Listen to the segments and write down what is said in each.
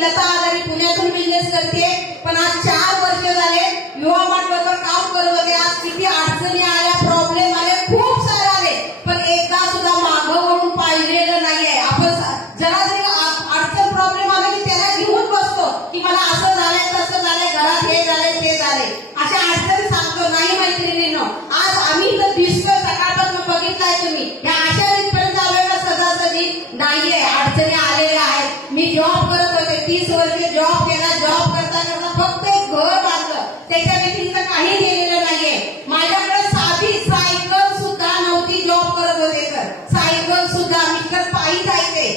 लता आघाडी पुण्यातून बिझनेस करते, पण आज 4 वर्ष झाले युवा मंडळावर काम करत होते. आज किती अडचणी आल्या, प्रॉब्लेम आले, खूप सारे आले, पण एकदा सुद्धा मागं वळून पाहिलेलं नाहीये. आपण जरा जरी अडचण प्रॉब्लेम आला की त्याला घेऊन बसतो की मला असं झालंय तसं झालंय, घरात हे झालंय ते झालंय, अशा अडचणी सांगतो. नाही मैत्रिणींनो, आज आम्ही जर दिसतोय सकाळपासून बघितलाय तुम्ही, या अशा रीतपर्यंत आलेला सदासदी नाहीये, अडचणी आलेल्या आहेत. मी जॉब करत होते, 30 वर्ष जॉब केला, जॉब करता करता फक्त एक घर बांधलं, त्याच्या व्यतिरिक्त काही केलेलं नाहीये. माझ्याकडे साधी सायकल सुद्धा नव्हती, जॉब करत होते तर सायकल सुद्धा मिस्टर पायी जायचे.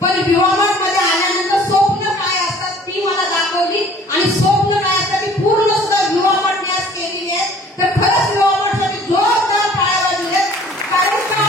पण विवाहात मध्ये आल्यानंतर स्वप्न काय असतात ती मला दाखवली, आणि स्वप्न काय असतात ती पूर्ण सुद्धा विवाहात केलेली आहे. तर खरंच विवाहासाठी जोरदार टाळ्या वाजवल्या, कारण का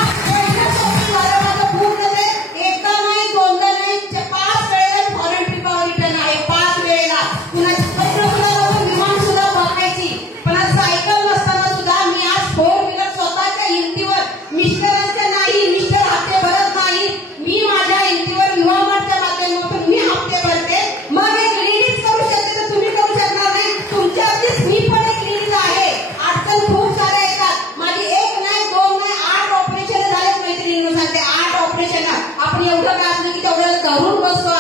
स्वप्न झालं माझं पूर्ण. ते एकदा नाही, दोनदा नाही, 5 वेळेला फॉरेन ट्रिपवर रिटर्न आहे, 5 वेळेला. कुणाची स्वप्न सुद्धा विमान सुद्धा बघायची, पण आज सायकल नसताना सुद्धा मी आज 4 व्हीलर स्वतःच्या हिमतीवर, मिस्टरांच्या नाही, मिस्टर हप्ते भरत नाही, मी माझ्या हिमतीवर विवाहाच्या माध्यमातून मी हप्ते भरते. मग एक लेडीज करू शकते तर तुम्ही करू शकणार नाही. तुमच्या अगदीच मी पण एक लेडीज आहे. अडचण खूप साऱ्या येतात. माझी 1 नाही, 2 नाही, 8 ऑपरेशन झालेत मैत्रिणींना सांगते. 8 ऑपरेशन. आपण एवढं काय असलं की तेवढं धरून बसतो.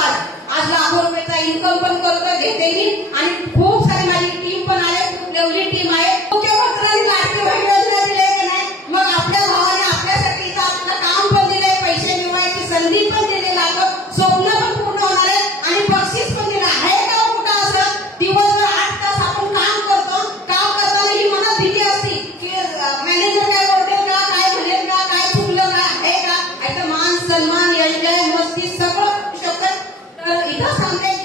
आज लाखो रुपयाचा इन्कम पण करतो, घेते मी, आणि खूप सारी माझी टीम पण आहे, खूप लेवली टीम आहे. मुख्यमंत्र्यांनी लाडकी बहीण योजना दिली की नाही, मग आपल्या भावाने आपल्यासाठी इथं आपल्याला काम पण दिलंय, पैसे मिळवायची संधी पण दिलेलं आहे, स्वप्न पण पूर्ण होणार आहे, आणि बक्षीस पण दिलं आहे. का कुठं असं दिवसभर 8 तास आपण काम करतो, काम करताना ही मनात भीती असते की मॅनेजर काय बोलतील का, काय म्हणेल का, काय चुकलं का, आहे का, मान सन्मान, एन्जॉय, मस्ती सगळं शकत. तर इथं सांगते